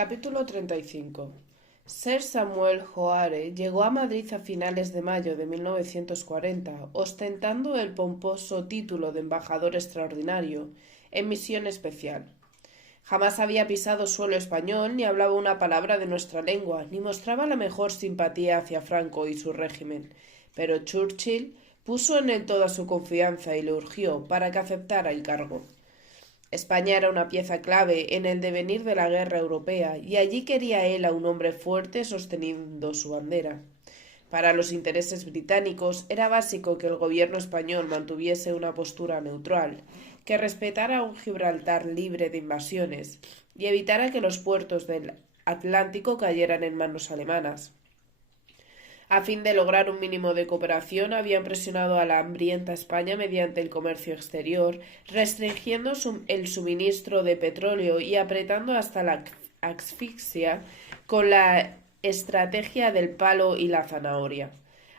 Capítulo 35. Sir Samuel Hoare llegó a Madrid a finales de mayo de 1940, ostentando el pomposo título de embajador extraordinario en misión especial. Jamás había pisado suelo español, ni hablaba una palabra de nuestra lengua, ni mostraba la mejor simpatía hacia Franco y su régimen. Pero Churchill puso en él toda su confianza y le urgió para que aceptara el cargo. España era una pieza clave en el devenir de la guerra europea, y allí quería él a un hombre fuerte sosteniendo su bandera. Para los intereses británicos era básico que el gobierno español mantuviese una postura neutral, que respetara un Gibraltar libre de invasiones y evitara que los puertos del Atlántico cayeran en manos alemanas. A fin de lograr un mínimo de cooperación, habían presionado a la hambrienta España mediante el comercio exterior, restringiendo el suministro de petróleo y apretando hasta la asfixia con la estrategia del palo y la zanahoria.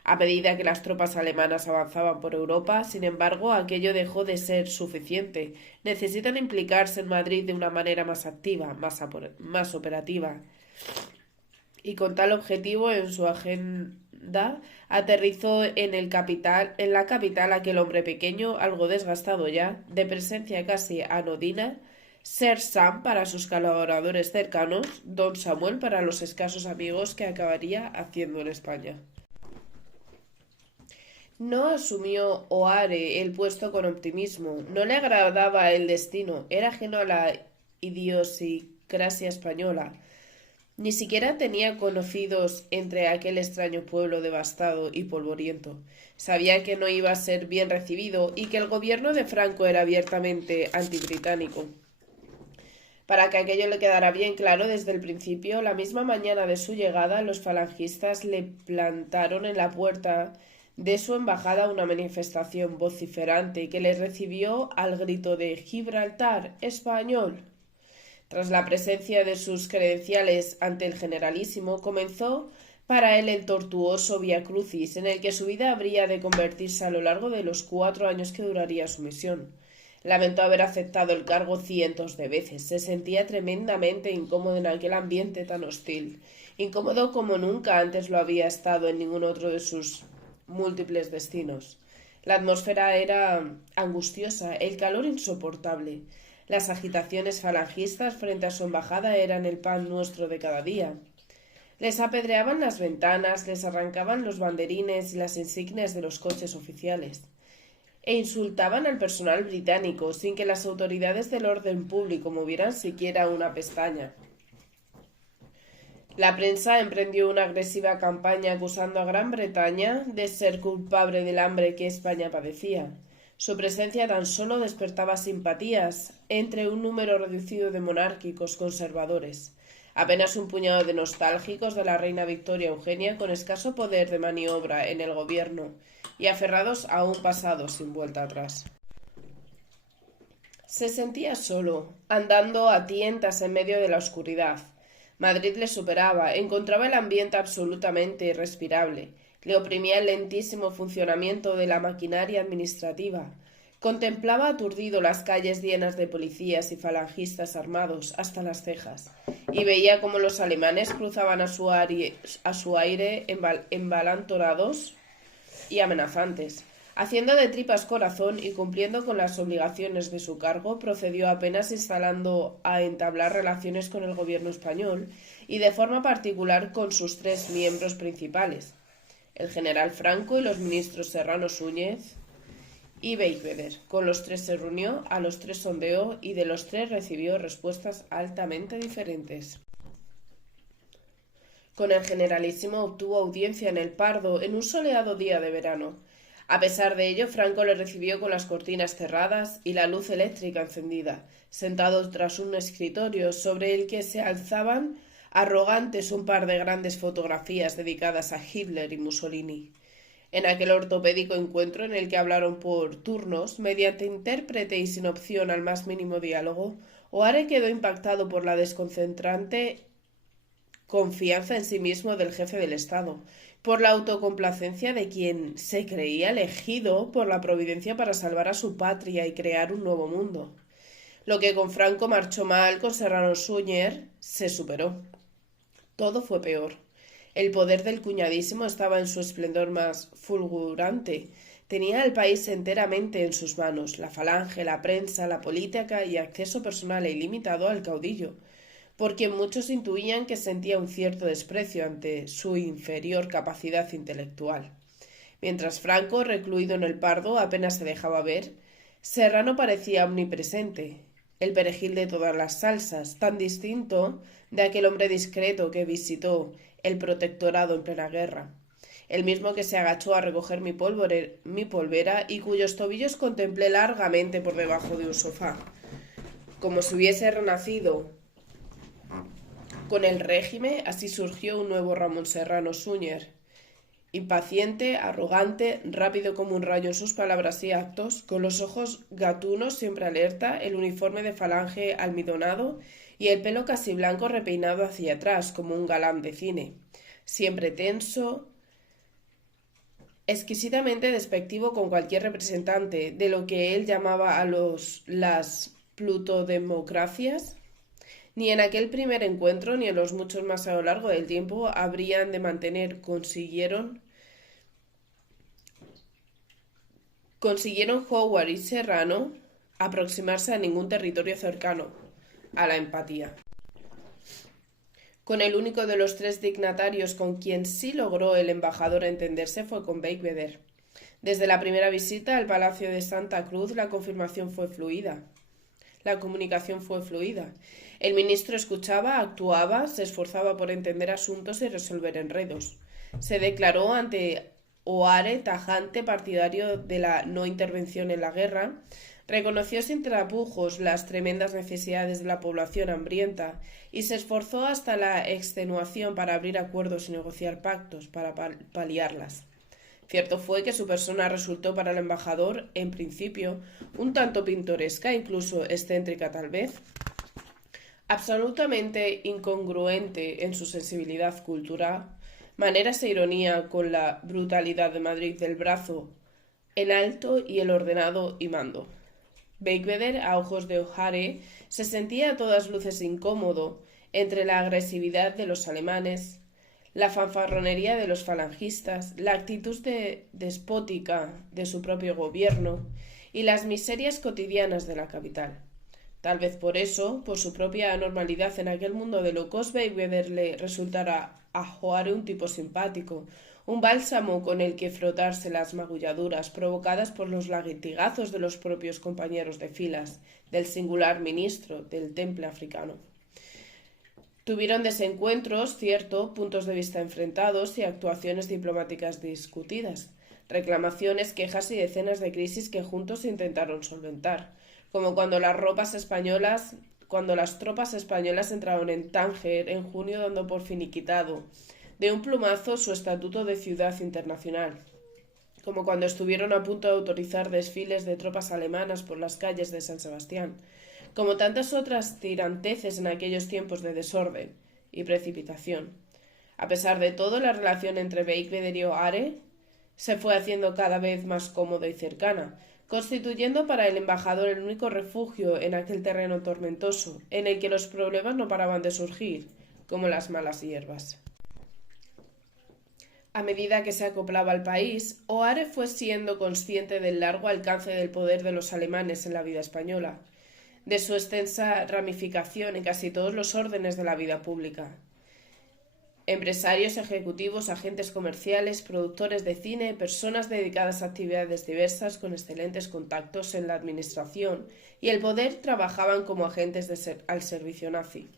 A medida que las tropas alemanas avanzaban por Europa, sin embargo, aquello dejó de ser suficiente. Necesitan implicarse en Madrid de una manera más activa, más operativa. Y con tal objetivo en su agenda aterrizó en la capital aquel hombre pequeño, algo desgastado ya, de presencia casi anodina, Sir Sam para sus colaboradores cercanos, Don Samuel para los escasos amigos que acabaría haciendo en España. No asumió O'Hare el puesto con optimismo, no le agradaba el destino, era ajeno a la idiosincrasia española. Ni siquiera tenía conocidos entre aquel extraño pueblo devastado y polvoriento. Sabía que no iba a ser bien recibido y que el gobierno de Franco era abiertamente antibritánico. Para que aquello le quedara bien claro desde el principio, la misma mañana de su llegada, los falangistas le plantaron en la puerta de su embajada una manifestación vociferante que le recibió al grito de «Gibraltar, español». Tras la presencia de sus credenciales ante el generalísimo, comenzó para él el tortuoso Vía Crucis, en el que su vida habría de convertirse a lo largo de los 4 años que duraría su misión. Lamentó haber aceptado el cargo cientos de veces. Se sentía tremendamente incómodo en aquel ambiente tan hostil, incómodo como nunca antes lo había estado en ningún otro de sus múltiples destinos. La atmósfera era angustiosa, el calor insoportable. Las agitaciones falangistas frente a su embajada eran el pan nuestro de cada día. Les apedreaban las ventanas, les arrancaban los banderines y las insignias de los coches oficiales, e insultaban al personal británico sin que las autoridades del orden público movieran siquiera una pestaña. La prensa emprendió una agresiva campaña acusando a Gran Bretaña de ser culpable del hambre que España padecía. Su presencia tan solo despertaba simpatías entre un número reducido de monárquicos conservadores, apenas un puñado de nostálgicos de la reina Victoria Eugenia con escaso poder de maniobra en el gobierno y aferrados a un pasado sin vuelta atrás. Se sentía solo, andando a tientas en medio de la oscuridad. Madrid le superaba, encontraba el ambiente absolutamente irrespirable. Le oprimía el lentísimo funcionamiento de la maquinaria administrativa. Contemplaba aturdido las calles llenas de policías y falangistas armados hasta las cejas, y veía cómo los alemanes cruzaban a su aire embalantorados y amenazantes. Haciendo de tripas corazón y cumpliendo con las obligaciones de su cargo, procedió apenas instalando a entablar relaciones con el gobierno español y de forma particular con sus 3 miembros principales, el general Franco y los ministros Serrano Súñez y Beigbeder. Con los 3 se reunió, a los 3 sondeó y de los 3 recibió respuestas altamente diferentes. Con el generalísimo obtuvo audiencia en el Pardo en un soleado día de verano. A pesar de ello, Franco le recibió con las cortinas cerradas y la luz eléctrica encendida, sentado tras un escritorio sobre el que se alzaban arrogantes un par de grandes fotografías dedicadas a Hitler y Mussolini. En aquel ortopédico encuentro en el que hablaron por turnos, mediante intérprete y sin opción al más mínimo diálogo, O'Hare quedó impactado por la desconcertante confianza en sí mismo del jefe del Estado, por la autocomplacencia de quien se creía elegido por la providencia para salvar a su patria y crear un nuevo mundo. Lo que con Franco marchó mal, con Serrano Suñer se superó. Todo fue peor. El poder del cuñadismo estaba en su esplendor más fulgurante. Tenía al país enteramente en sus manos, la falange, la prensa, la política y acceso personal e ilimitado al caudillo, por quien muchos intuían que sentía un cierto desprecio ante su inferior capacidad intelectual. Mientras Franco, recluido en el Pardo, apenas se dejaba ver, Serrano parecía omnipresente, el perejil de todas las salsas, tan distinto de aquel hombre discreto que visitó el protectorado en plena guerra, el mismo que se agachó a recoger mi polvera y cuyos tobillos contemplé largamente por debajo de un sofá, como si hubiese renacido. Con el régimen así surgió un nuevo Ramón Serrano Suñer, impaciente, arrogante, rápido como un rayo en sus palabras y actos, con los ojos gatunos siempre alerta, el uniforme de falange almidonado y el pelo casi blanco repeinado hacia atrás como un galán de cine, siempre tenso, exquisitamente despectivo con cualquier representante de lo que él llamaba a las plutodemocracias. Ni en aquel primer encuentro ni en los muchos más a lo largo del tiempo habrían de mantener consiguieron Howard y Serrano aproximarse a ningún territorio cercano a la empatía. Con el único de los tres dignatarios con quien sí logró el embajador entenderse fue con Beigbeder. Desde la primera visita al Palacio de Santa Cruz la comunicación fue fluida. El ministro escuchaba, actuaba, se esforzaba por entender asuntos y resolver enredos. Se declaró ante Oare tajante partidario de la no intervención en la guerra, reconoció sin tapujos las tremendas necesidades de la población hambrienta y se esforzó hasta la extenuación para abrir acuerdos y negociar pactos para paliarlas. Cierto fue que su persona resultó para el embajador, en principio, un tanto pintoresca, incluso excéntrica tal vez, absolutamente incongruente en su sensibilidad cultural, maneras e ironía con la brutalidad de Madrid del brazo en alto y el ordenado y mando. Beigbeder, a ojos de O'Hare, se sentía a todas luces incómodo entre la agresividad de los alemanes, la fanfarronería de los falangistas, la actitud despótica de su propio gobierno y las miserias cotidianas de la capital. Tal vez por eso, por su propia anormalidad en aquel mundo de locos, Beigbeder le resultara a O'Hare un tipo simpático, un bálsamo con el que frotarse las magulladuras provocadas por los latigazos de los propios compañeros de filas, del singular ministro del temple africano. Tuvieron desencuentros, cierto, puntos de vista enfrentados y actuaciones diplomáticas discutidas, reclamaciones, quejas y decenas de crisis que juntos intentaron solventar, como cuando las tropas españolas entraron en Tánger en junio dando por finiquitado de un plumazo su estatuto de ciudad internacional, como cuando estuvieron a punto de autorizar desfiles de tropas alemanas por las calles de San Sebastián, como tantas otras tiranteces en aquellos tiempos de desorden y precipitación. A pesar de todo, la relación entre Beigbeder y O'Hare se fue haciendo cada vez más cómoda y cercana, constituyendo para el embajador el único refugio en aquel terreno tormentoso, en el que los problemas no paraban de surgir, como las malas hierbas. A medida que se acoplaba al país, O'Hare fue siendo consciente del largo alcance del poder de los alemanes en la vida española, de su extensa ramificación en casi todos los órdenes de la vida pública. Empresarios, ejecutivos, agentes comerciales, productores de cine, personas dedicadas a actividades diversas con excelentes contactos en la administración y el poder trabajaban como agentes al servicio nazi.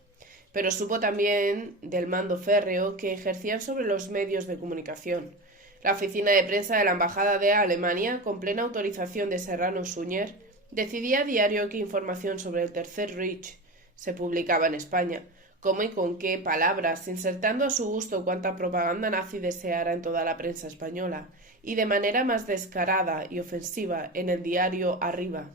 Pero supo también del mando férreo que ejercían sobre los medios de comunicación. La oficina de prensa de la Embajada de Alemania, con plena autorización de Serrano Suñer, decidía a diario qué información sobre el Tercer Reich se publicaba en España, cómo y con qué palabras, insertando a su gusto cuanta propaganda nazi deseara en toda la prensa española, y de manera más descarada y ofensiva en el diario Arriba,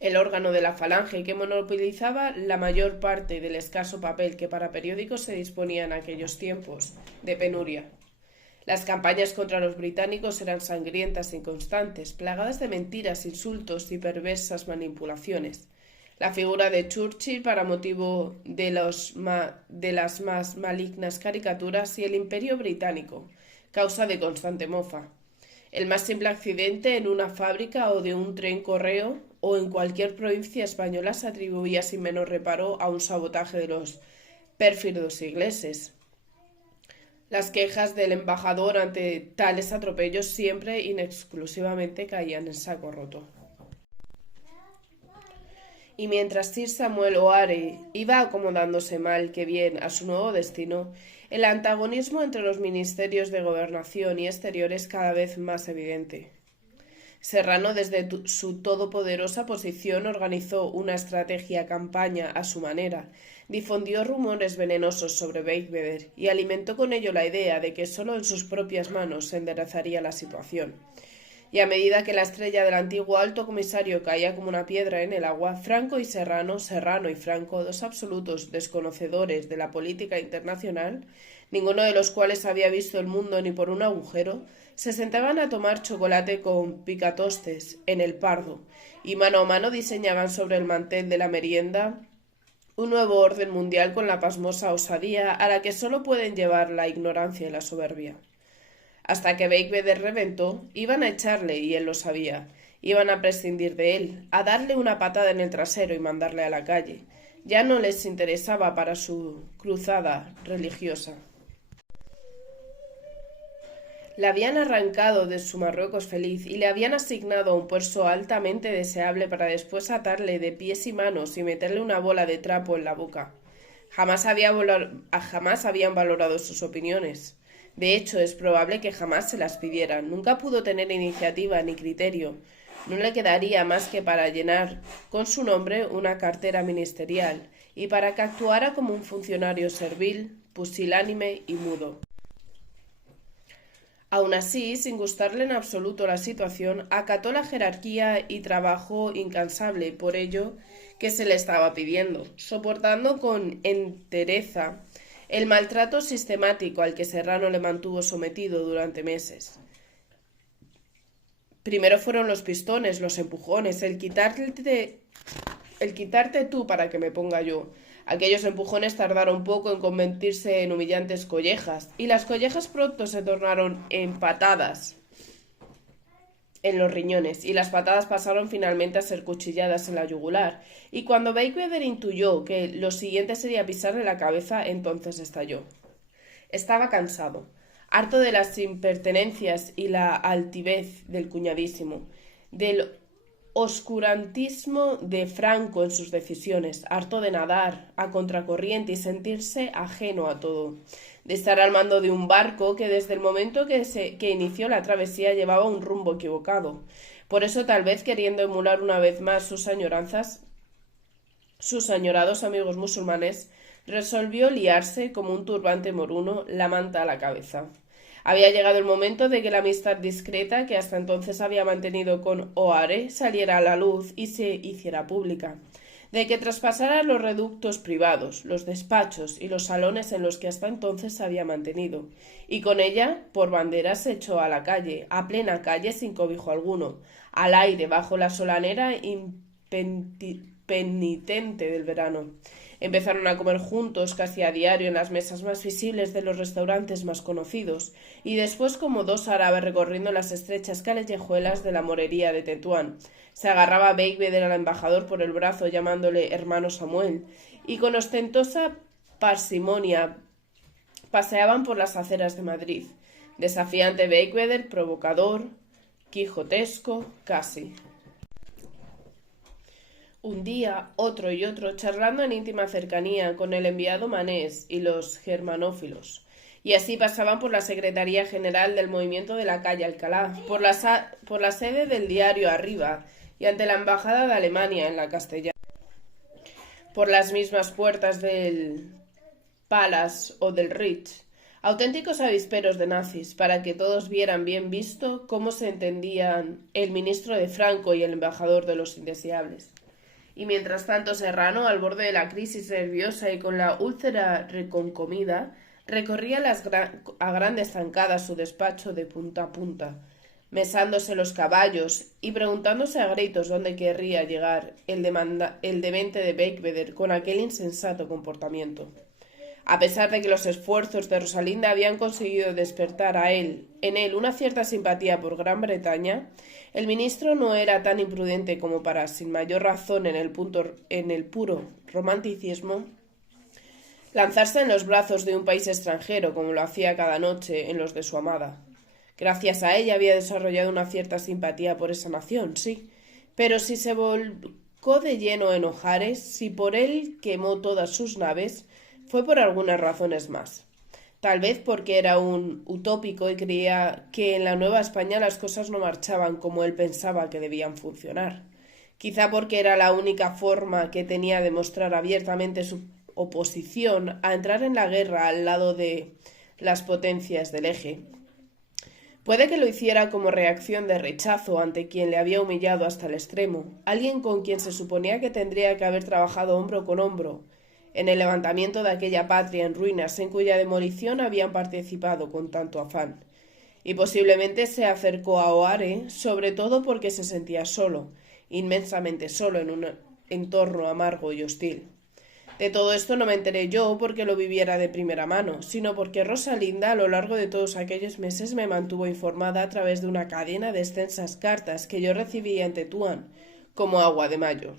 el órgano de la falange que monopolizaba la mayor parte del escaso papel que para periódicos se disponía en aquellos tiempos de penuria. Las campañas contra los británicos eran sangrientas e inconstantes, plagadas de mentiras, insultos y perversas manipulaciones. La figura de Churchill para motivo de las más malignas caricaturas y el Imperio británico, causa de constante mofa. El más simple accidente en una fábrica o de un tren correo o en cualquier provincia española se atribuía sin menos reparo a un sabotaje de los pérfidos ingleses. Las quejas del embajador ante tales atropellos siempre inexclusivamente caían en saco roto. Y mientras Sir Samuel O'Hare iba acomodándose mal que bien a su nuevo destino, el antagonismo entre los ministerios de Gobernación y Exterior es cada vez más evidente. Serrano, desde su todopoderosa posición, organizó una estrategia campaña a su manera, difundió rumores venenosos sobre Beigbeder y alimentó con ello la idea de que solo en sus propias manos se enderezaría la situación. Y a medida que la estrella del antiguo alto comisario caía como una piedra en el agua, Franco y Serrano, Serrano y Franco, dos absolutos desconocedores de la política internacional, ninguno de los cuales había visto el mundo ni por un agujero, se sentaban a tomar chocolate con picatostes en el Pardo, y mano a mano diseñaban sobre el mantel de la merienda un nuevo orden mundial con la pasmosa osadía a la que solo pueden llevar la ignorancia y la soberbia. Hasta que Beigbeder reventó, iban a echarle, y él lo sabía. Iban a prescindir de él, a darle una patada en el trasero y mandarle a la calle. Ya no les interesaba para su cruzada religiosa. Le habían arrancado de su Marruecos feliz y le habían asignado un puesto altamente deseable para después atarle de pies y manos y meterle una bola de trapo en la boca. Jamás habían valorado sus opiniones. De hecho, es probable que jamás se las pidieran. Nunca pudo tener iniciativa ni criterio. No le quedaría más que para llenar con su nombre una cartera ministerial y para que actuara como un funcionario servil, pusilánime y mudo. Aun así, sin gustarle en absoluto la situación, acató la jerarquía y trabajó incansable por ello que se le estaba pidiendo, soportando con entereza el maltrato sistemático al que Serrano le mantuvo sometido durante meses. Primero fueron los pistones, los empujones, el quitarte tú para que me ponga yo. Aquellos empujones tardaron poco en convertirse en humillantes collejas, y las collejas pronto se tornaron en patadas en los riñones, y las patadas pasaron finalmente a ser cuchilladas en la yugular, y cuando Beigbeder intuyó que lo siguiente sería pisarle la cabeza, entonces estalló. Estaba cansado, harto de las impertenencias y la altivez del cuñadísimo, del oscurantismo de Franco en sus decisiones, harto de nadar a contracorriente y sentirse ajeno a todo, de estar al mando de un barco que desde el momento que inició la travesía llevaba un rumbo equivocado. Por eso, tal vez queriendo emular una vez más sus añorados amigos musulmanes, resolvió liarse como un turbante moruno la manta a la cabeza. Había llegado el momento de que la amistad discreta que hasta entonces había mantenido con O'Hare saliera a la luz y se hiciera pública, de que traspasara los reductos privados, los despachos y los salones en los que hasta entonces se había mantenido, y con ella, por bandera, se echó a la calle, a plena calle sin cobijo alguno, al aire bajo la solanera impenitente del verano. Empezaron a comer juntos casi a diario en las mesas más visibles de los restaurantes más conocidos, y después como dos árabes recorriendo las estrechas callejuelas de la morería de Tetuán. Se agarraba Beigbeder al embajador por el brazo llamándole hermano Samuel, y con ostentosa parsimonia paseaban por las aceras de Madrid. Desafiante Beigbeder, provocador, quijotesco, casi. Un día, otro y otro, charlando en íntima cercanía con el enviado manés y los germanófilos. Y así pasaban por la Secretaría General del Movimiento de la calle Alcalá, por la sede del diario Arriba y ante la Embajada de Alemania en la Castellana, por las mismas puertas del Palace o del Ritz, auténticos avisperos de nazis, para que todos vieran bien visto cómo se entendían el ministro de Franco y el embajador de los indeseables. Y mientras tanto Serrano, al borde de la crisis nerviosa y con la úlcera reconcomida, Recorría a grandes zancadas su despacho de punta a punta, mesándose los caballos y preguntándose a gritos dónde querría llegar el demente de Beigbeder con aquel insensato comportamiento. A pesar de que los esfuerzos de Rosalinda habían conseguido despertar en él una cierta simpatía por Gran Bretaña, el ministro no era tan imprudente como para, sin mayor razón en el puro romanticismo, lanzarse en los brazos de un país extranjero como lo hacía cada noche en los de su amada. Gracias a ella había desarrollado una cierta simpatía por esa nación, sí, pero si se volcó de lleno en Ojares, si por él quemó todas sus naves, fue por algunas razones más. Tal vez porque era un utópico y creía que en la Nueva España las cosas no marchaban como él pensaba que debían funcionar. Quizá porque era la única forma que tenía de mostrar abiertamente su oposición a entrar en la guerra al lado de las potencias del eje. Puede que lo hiciera como reacción de rechazo ante quien le había humillado hasta el extremo, alguien con quien se suponía que tendría que haber trabajado hombro con hombro en el levantamiento de aquella patria en ruinas en cuya demolición habían participado con tanto afán. Y posiblemente se acercó a Oare, sobre todo porque se sentía solo, inmensamente solo en un entorno amargo y hostil. De todo esto no me enteré yo porque lo viviera de primera mano, sino porque Rosalinda a lo largo de todos aquellos meses me mantuvo informada a través de una cadena de extensas cartas que yo recibía en Tetuán, como agua de mayo.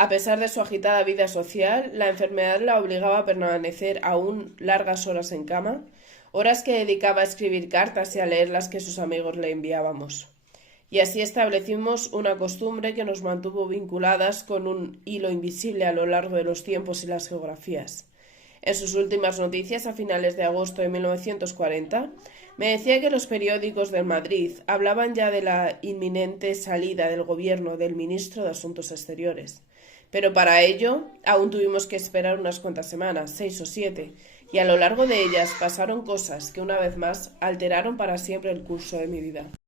A pesar de su agitada vida social, la enfermedad la obligaba a permanecer aún largas horas en cama, horas que dedicaba a escribir cartas y a leer las que sus amigos le enviábamos. Y así establecimos una costumbre que nos mantuvo vinculadas con un hilo invisible a lo largo de los tiempos y las geografías. En sus últimas noticias, a finales de agosto de 1940, me decía que los periódicos de Madrid hablaban ya de la inminente salida del gobierno del ministro de Asuntos Exteriores. Pero para ello aún tuvimos que esperar unas cuantas semanas, 6 o 7, y a lo largo de ellas pasaron cosas que una vez más alteraron para siempre el curso de mi vida.